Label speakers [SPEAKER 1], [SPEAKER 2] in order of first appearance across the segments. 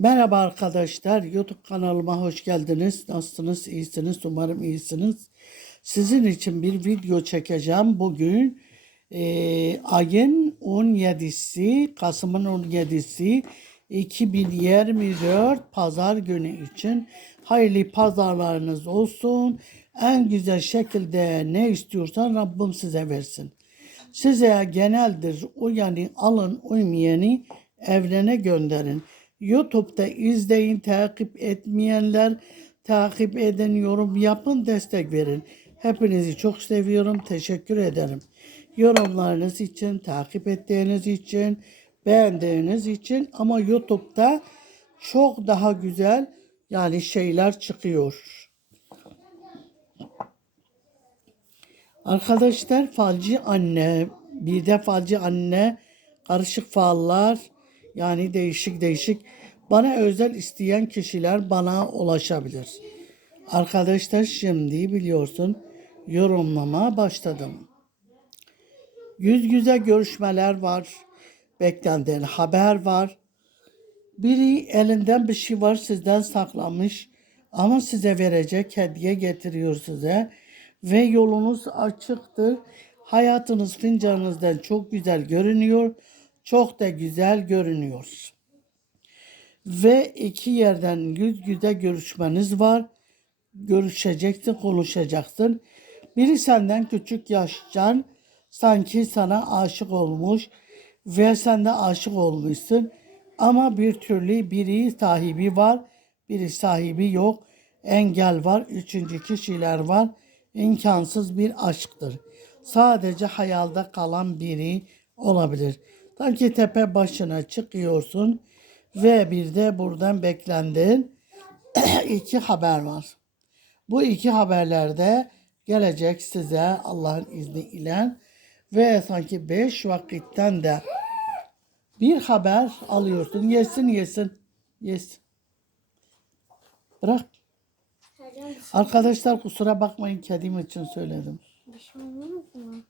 [SPEAKER 1] Merhaba arkadaşlar, YouTube kanalıma hoş geldiniz. Nasılsınız? İyisiniz? Umarım iyisiniz. Sizin için bir video çekeceğim. Bugün eee, ayın 17'si, Kasım'ın 17'si 2024 Pazar günü için hayırlı pazarlarınız olsun. En güzel şekilde ne istiyorsan Rabbim size versin. Size geneldir o yani alın uymayanı evrene gönderin. YouTube'da izleyin, takip etmeyenler takip edin, yorum yapın, destek verin. Hepinizi çok seviyorum, teşekkür ederim. Yorumlarınız için, takip ettiğiniz için, beğendiğiniz için ama YouTube'da çok daha güzel yani şeyler çıkıyor. Arkadaşlar falcı anne, bir de falcı anne, karışık fallar yani değişik değişik bana özel isteyen kişiler bana ulaşabilir. Arkadaşlar şimdi biliyorsun yorumlama başladım. Yüz yüze görüşmeler var. Beklenen haber var. Biri elinden bir şey var sizden saklamış ama size verecek hediye getiriyor size ve yolunuz açıktır. Hayatınız fincanınızdan çok güzel görünüyor. Çok da güzel görünüyor. Ve iki yerden yüz yüze görüşmeniz var. Görüşeceksin, konuşacaksın. Biri senden küçük yaştan sanki sana aşık olmuş ve sen de aşık olmuşsun. Ama bir türlü biri sahibi var, biri sahibi yok. Engel var, üçüncü kişiler var. İmkansız bir aşktır. Sadece hayalde kalan biri olabilir. Sanki tepe başına çıkıyorsun ve bir de buradan beklendiğin iki haber var. Bu iki haberlerde gelecek size Allah'ın izniyle ve sanki beş vakitten de bir haber alıyorsun. Yesin yesin. Yesin. Bırak. Arkadaşlar kusura bakmayın kedim için söyledim.
[SPEAKER 2] Bir şey olmaz mı?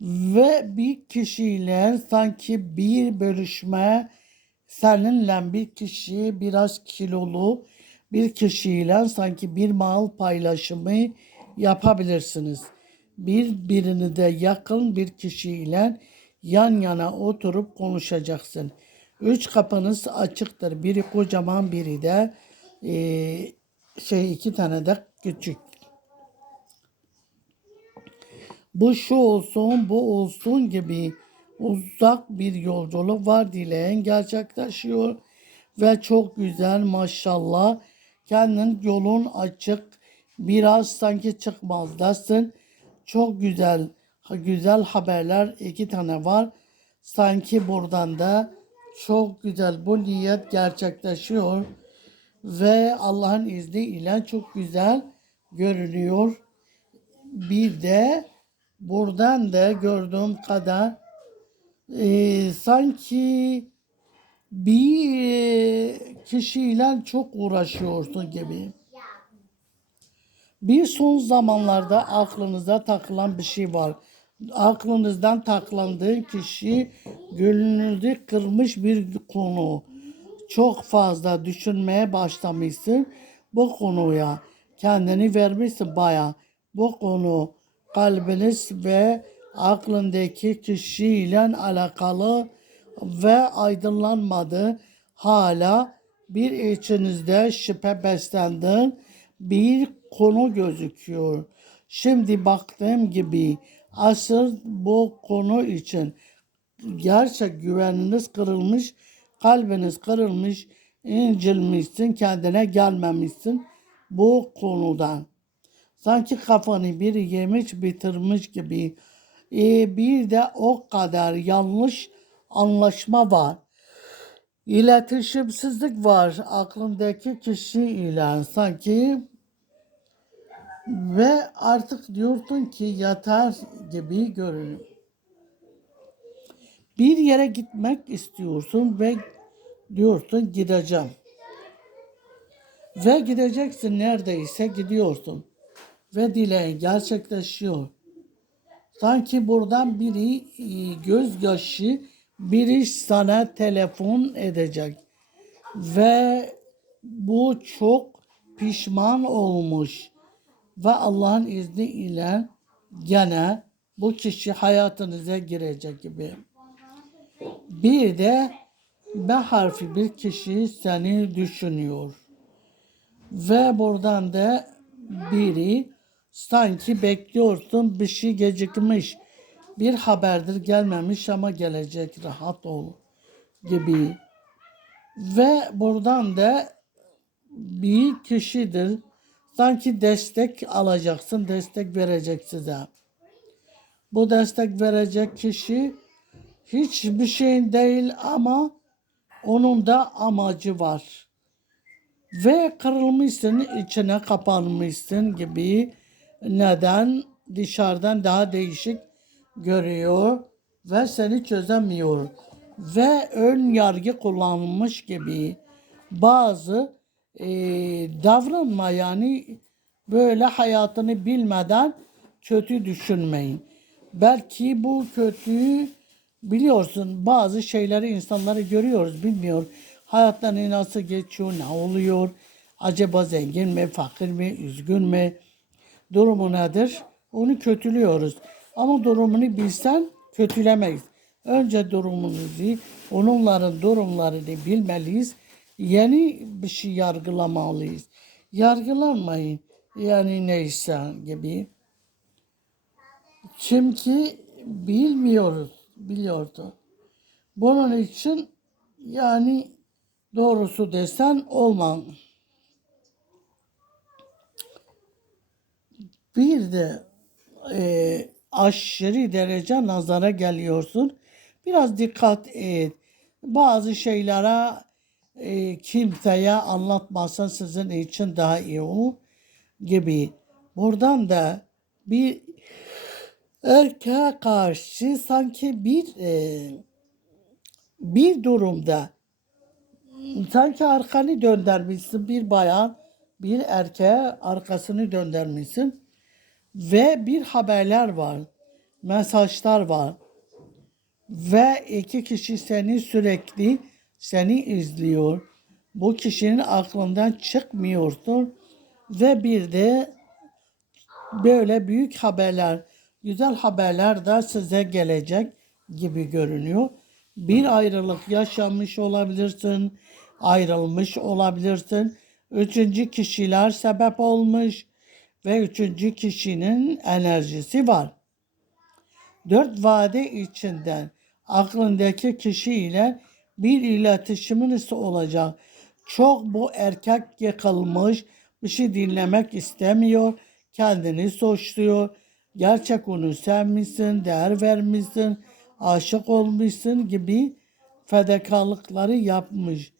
[SPEAKER 1] Ve bir kişiyle sanki bir bölüşme seninle bir kişi biraz kilolu bir kişiyle sanki bir mal paylaşımı yapabilirsiniz. Birbirini de yakın bir kişiyle yan yana oturup konuşacaksın. Üç kapınız açıktır. Biri kocaman biri de eee, şey iki tane de küçük. Bu şu olsun, bu olsun gibi uzak bir yolculuk var dileyen gerçekleşiyor ve çok güzel maşallah. Kendin yolun açık, biraz sanki çıkmazdasın. Çok güzel, güzel haberler iki tane var. Sanki buradan da çok güzel bu niyet gerçekleşiyor ve Allah'ın izniyle çok güzel görünüyor. Bir de buradan da gördüğüm kadar e, sanki bir e, kişiyle çok uğraşıyorsun gibi. Bir son zamanlarda aklınıza takılan bir şey var. Aklınızdan taklandığı kişi gönlünüzü kırmış bir konu. Çok fazla düşünmeye başlamışsın bu konuya. Kendini vermişsin baya. Bu konu kalbiniz ve aklındaki kişiyle alakalı ve aydınlanmadı. Hala bir içinizde şüphe beslendiğin bir konu gözüküyor. Şimdi baktığım gibi asıl bu konu için gerçek güveniniz kırılmış, kalbiniz kırılmış, incilmişsin, kendine gelmemişsin bu konudan. Sanki kafanı biri yemiş bitirmiş gibi. Ee, bir de o kadar yanlış anlaşma var. İletişimsizlik var aklındaki kişiyle sanki ve artık diyorsun ki yatar gibi görünüyor. Bir yere gitmek istiyorsun ve diyorsun gideceğim. Ve gideceksin neredeyse gidiyorsun. Ve dileğin gerçekleşiyor. Sanki buradan biri e, gözyaşı biri sana telefon edecek ve bu çok pişman olmuş ve Allah'ın izniyle gene bu kişi hayatınıza girecek gibi. Bir de B harfi bir kişi seni düşünüyor. Ve buradan da biri sanki bekliyorsun bir şey gecikmiş. Bir haberdir gelmemiş ama gelecek rahat ol gibi. Ve buradan da bir kişidir. Sanki destek alacaksın, destek verecek size. Bu destek verecek kişi hiçbir şeyin değil ama onun da amacı var. Ve kırılmışsın, içine kapanmışsın gibi neden dışarıdan daha değişik görüyor ve seni çözemiyor. Ve ön yargı kullanılmış gibi bazı e, davranma yani böyle hayatını bilmeden kötü düşünmeyin. Belki bu kötüyü biliyorsun bazı şeyleri insanları görüyoruz bilmiyor. Hayatları nasıl geçiyor, ne oluyor? Acaba zengin mi, fakir mi, üzgün mü? Durumu nedir? Onu kötülüyoruz. Ama durumunu bilsen kötülemeyiz. Önce durumunuzu, onların durumlarını bilmeliyiz. Yeni bir şey yargılamalıyız. Yargılanmayın. Yani neyse gibi. Çünkü bilmiyoruz, biliyordu. Bunun için yani doğrusu desen olmam. Bir de e, aşırı derece nazara geliyorsun. Biraz dikkat et. Bazı şeylere e, kimseye anlatmazsan sizin için daha iyi o gibi. Buradan da bir erkeğe karşı sanki bir e, bir durumda sanki arkanı döndürmüşsün bir bayan bir erkeğe arkasını döndürmüşsün ve bir haberler var mesajlar var ve iki kişi seni sürekli seni izliyor bu kişinin aklından çıkmıyorsun ve bir de böyle büyük haberler, güzel haberler de size gelecek gibi görünüyor. Bir ayrılık yaşamış olabilirsin, ayrılmış olabilirsin. Üçüncü kişiler sebep olmuş ve üçüncü kişinin enerjisi var. Dört vade içinden aklındaki kişiyle bir iletişiminiz olacak. Çok bu erkek yıkılmış, bir şey dinlemek istemiyor, kendini suçluyor. Gerçek onu sevmişsin, değer vermişsin, aşık olmuşsun gibi fedakarlıkları yapmış.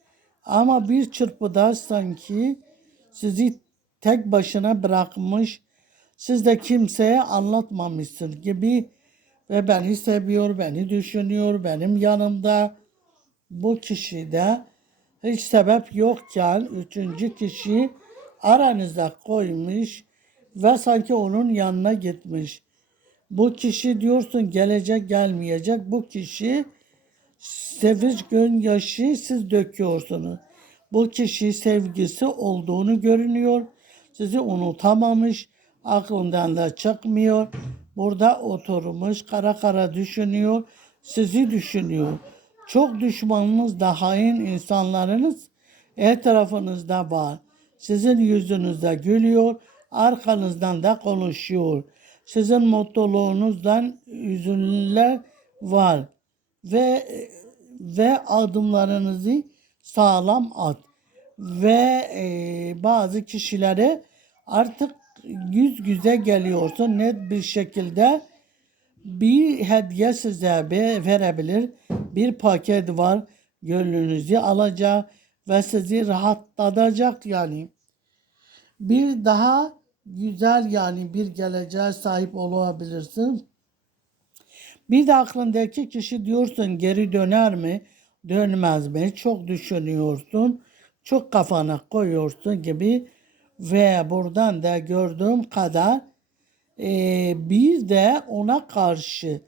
[SPEAKER 1] Ama bir çırpıda sanki sizi tek başına bırakmış, siz de kimseye anlatmamışsın gibi ve beni seviyor, beni düşünüyor, benim yanımda. Bu kişi de hiç sebep yokken üçüncü kişi aranızda koymuş ve sanki onun yanına gitmiş. Bu kişi diyorsun gelecek gelmeyecek. Bu kişi sevinç yaşı siz döküyorsunuz. Bu kişi sevgisi olduğunu görünüyor. Sizi unutamamış. Aklından da çıkmıyor. Burada oturmuş kara kara düşünüyor. Sizi düşünüyor. Çok düşmanınız da hain insanlarınız etrafınızda var. Sizin yüzünüzde gülüyor, arkanızdan da konuşuyor. Sizin mutluluğunuzdan üzünler var ve ve adımlarınızı sağlam at ve e, bazı kişilere artık yüz yüze geliyorsun net bir şekilde bir hediye size verebilir. Bir paket var gönlünüzü alacak ve sizi rahatlatacak yani. Bir daha güzel yani bir geleceğe sahip olabilirsin. Bir de aklındaki kişi diyorsun geri döner mi, dönmez mi? Çok düşünüyorsun, çok kafana koyuyorsun gibi ve buradan da gördüğüm kadar e, bir de ona karşı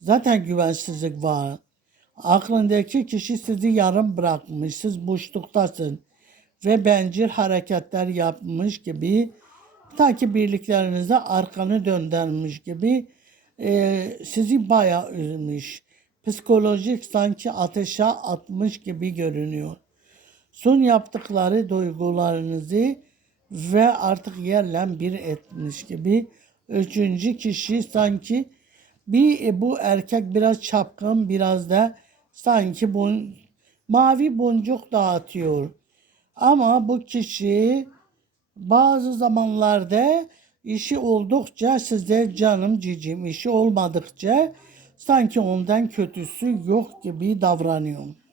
[SPEAKER 1] zaten güvensizlik var. Aklındaki kişi sizi yarım bırakmış. Siz boşluktasın. Ve bencil hareketler yapmış gibi sanki birliklerinize arkanı döndürmüş gibi e, sizi bayağı üzmüş. Psikolojik sanki ateşe atmış gibi görünüyor. Son yaptıkları duygularınızı ve artık yerle bir etmiş gibi. Üçüncü kişi sanki bir e, bu erkek biraz çapkın biraz da sanki bu mavi boncuk dağıtıyor. Ama bu kişi bazı zamanlarda işi oldukça size canım cicim işi olmadıkça sanki ondan kötüsü yok gibi davranıyor.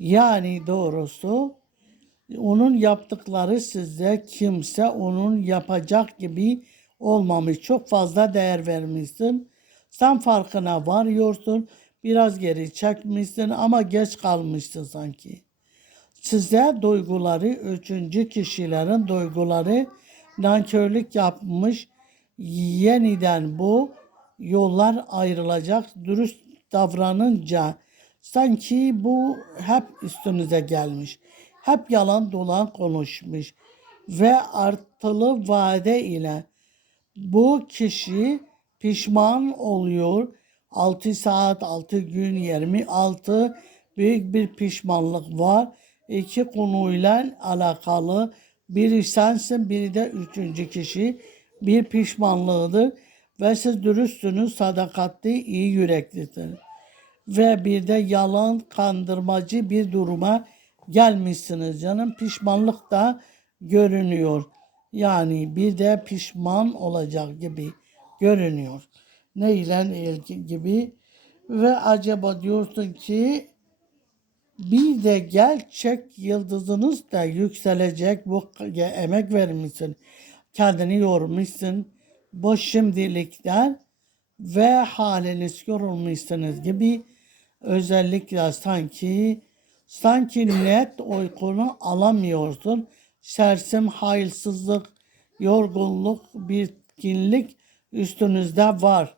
[SPEAKER 1] Yani doğrusu onun yaptıkları size kimse onun yapacak gibi olmamış. Çok fazla değer vermişsin. Sen farkına varıyorsun. Biraz geri çekmişsin ama geç kalmışsın sanki. Size duyguları, üçüncü kişilerin duyguları nankörlük yapmış. Yeniden bu yollar ayrılacak. Dürüst davranınca sanki bu hep üstünüze gelmiş. Hep yalan dolan konuşmuş ve artılı vade ile bu kişi pişman oluyor. 6 saat, 6 gün, 26 büyük bir pişmanlık var. İki konuyla alakalı biri sensin, biri de üçüncü kişi bir pişmanlığıdır. Ve siz dürüstsünüz, sadakatli, iyi yüreklidir. Ve bir de yalan, kandırmacı bir duruma gelmişsiniz canım. Pişmanlık da görünüyor. Yani bir de pişman olacak gibi görünüyor. Ne ile gibi ve acaba diyorsun ki bir de gerçek yıldızınız da yükselecek. Bu emek vermişsin. Kendini yormuşsun. Bu şimdilikten ve haliniz yorulmuşsunuz gibi özellikle sanki sanki net uykunu alamıyorsun. Sersim, hayılsızlık, yorgunluk, bitkinlik üstünüzde var.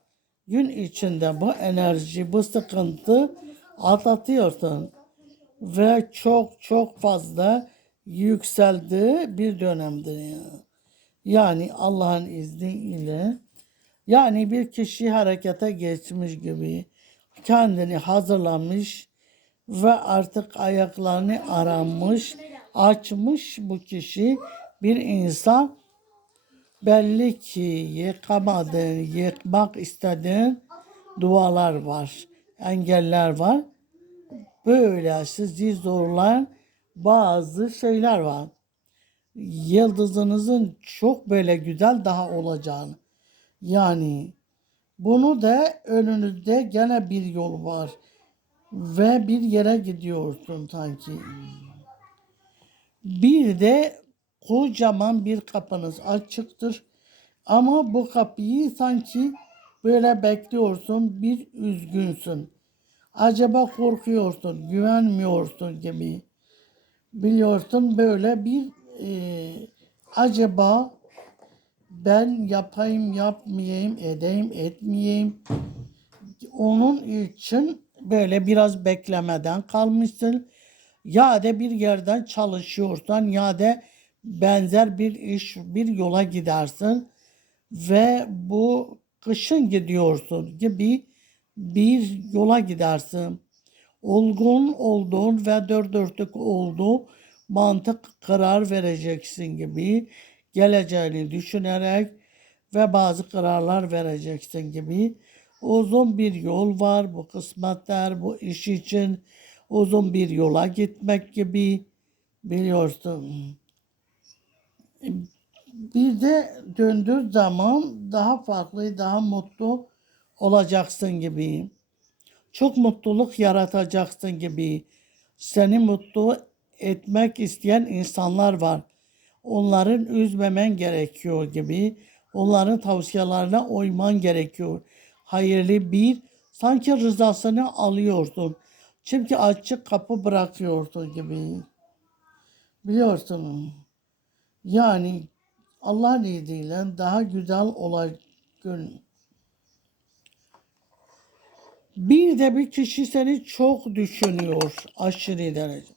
[SPEAKER 1] Gün içinde bu enerji, bu sıkıntı atlatıyorsun ve çok çok fazla yükseldiği bir dönemdir ya. Yani Allah'ın izniyle yani bir kişi harekete geçmiş gibi kendini hazırlamış ve artık ayaklarını aramış, açmış bu kişi bir insan belli ki yıkamadığın, yıkmak istediğin dualar var, engeller var böyle sizi zorlayan bazı şeyler var. Yıldızınızın çok böyle güzel daha olacağını. Yani bunu da önünüzde gene bir yol var. Ve bir yere gidiyorsun sanki. Bir de kocaman bir kapınız açıktır. Ama bu kapıyı sanki böyle bekliyorsun, bir üzgünsün. Acaba korkuyorsun, güvenmiyorsun gibi. Biliyorsun böyle bir e, acaba ben yapayım, yapmayayım, edeyim, etmeyeyim. Onun için böyle biraz beklemeden kalmışsın. Ya da bir yerden çalışıyorsan ya da benzer bir iş, bir yola gidersin ve bu kışın gidiyorsun gibi bir yola gidersin. Olgun olduğun ve dört dörtlük olduğu mantık karar vereceksin gibi geleceğini düşünerek ve bazı kararlar vereceksin gibi uzun bir yol var bu kısmetler bu iş için uzun bir yola gitmek gibi biliyorsun. Bir de döndüğü zaman daha farklı, daha mutlu olacaksın gibi. Çok mutluluk yaratacaksın gibi. Seni mutlu etmek isteyen insanlar var. Onların üzmemen gerekiyor gibi. Onların tavsiyelerine uyman gerekiyor. Hayırlı bir sanki rızasını alıyorsun. Çünkü açık kapı bırakıyorsun gibi. Biliyorsun. Yani Allah'ın izniyle daha güzel olacak gün. Bir de bir kişi seni çok düşünüyor aşırı derece.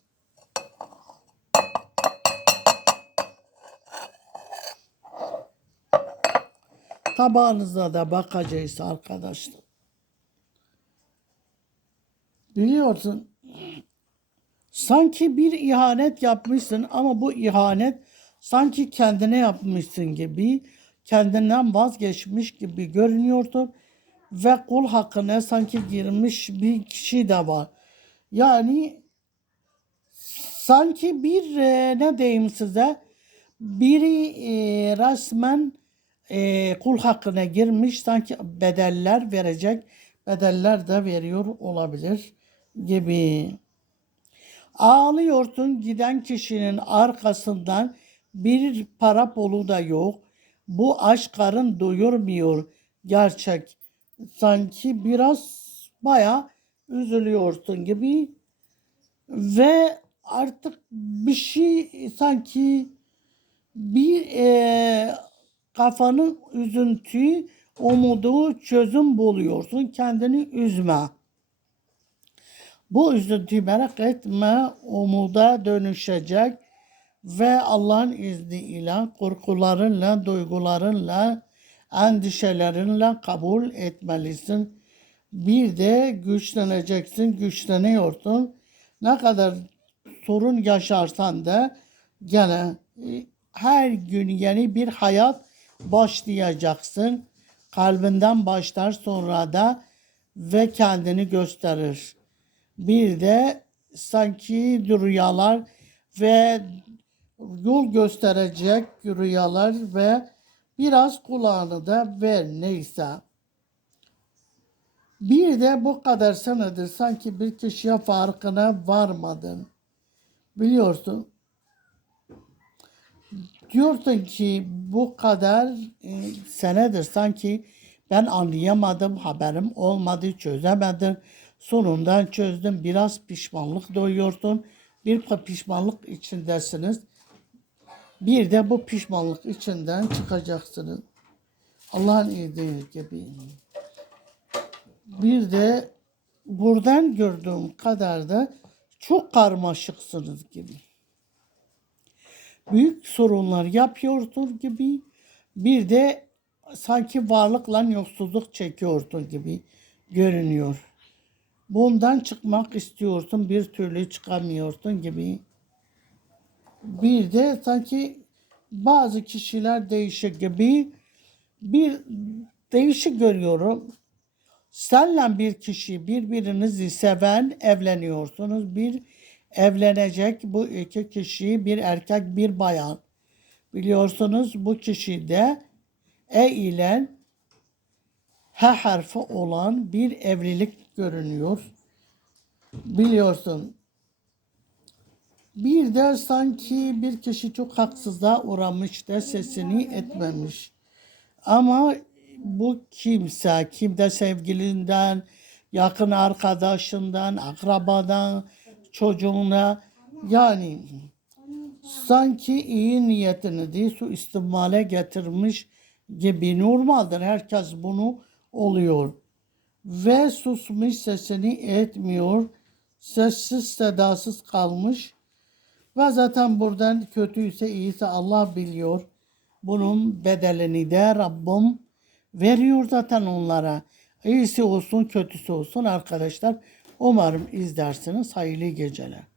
[SPEAKER 1] Tabağınıza da bakacağız arkadaşlar. Biliyorsun sanki bir ihanet yapmışsın ama bu ihanet sanki kendine yapmışsın gibi kendinden vazgeçmiş gibi görünüyordu ve kul hakkına sanki girmiş bir kişi de var. Yani sanki bir e, ne diyeyim size biri e, resmen e, kul hakkına girmiş sanki bedeller verecek bedeller de veriyor olabilir gibi. Ağlıyorsun giden kişinin arkasından bir para pulu da yok. Bu aşk karın doyurmuyor gerçek. Sanki biraz baya üzülüyorsun gibi ve artık bir şey sanki bir e, kafanın üzüntü, umudu çözüm buluyorsun. Kendini üzme. Bu üzüntüyü merak etme, umuda dönüşecek ve Allah'ın izniyle korkularınla, duygularınla, endişelerinle kabul etmelisin. Bir de güçleneceksin, güçleniyorsun. Ne kadar sorun yaşarsan da gene e, her gün yeni bir hayat başlayacaksın. Kalbinden başlar sonra da ve kendini gösterir. Bir de sanki rüyalar ve yol gösterecek rüyalar ve biraz kulağını da ver neyse. Bir de bu kadar senedir sanki bir kişiye farkına varmadın. Biliyorsun. Diyorsun ki bu kadar e, senedir sanki ben anlayamadım, haberim olmadı, çözemedim. Sonundan çözdüm. Biraz pişmanlık duyuyorsun. Bir pişmanlık içindesiniz. Bir de bu pişmanlık içinden çıkacaksınız. Allah'ın izniyle gibi. Bir de buradan gördüğüm kadar da çok karmaşıksınız gibi. Büyük sorunlar yapıyorsun gibi. Bir de sanki varlıkla yoksulluk çekiyorsun gibi görünüyor. Bundan çıkmak istiyorsun bir türlü çıkamıyorsun gibi. Bir de sanki bazı kişiler değişik gibi bir değişik görüyorum. Senle bir kişi birbirinizi seven evleniyorsunuz. Bir evlenecek bu iki kişi bir erkek bir bayan. Biliyorsunuz bu kişi de E ile H harfi olan bir evlilik görünüyor. Biliyorsun. Bir de sanki bir kişi çok haksızlığa uğramış da sesini etmemiş. Ama bu kimse, kimde sevgilinden, yakın arkadaşından, akrabadan, çocuğuna yani sanki iyi niyetini değil su istimale getirmiş gibi normaldir. Herkes bunu oluyor. Ve susmuş sesini etmiyor. Sessiz sedasız kalmış. Ve zaten buradan kötüyse iyiyse Allah biliyor. Bunun bedelini de Rabbim veriyor zaten onlara. İyisi olsun kötüsü olsun arkadaşlar. Umarım izlersiniz. Hayırlı geceler.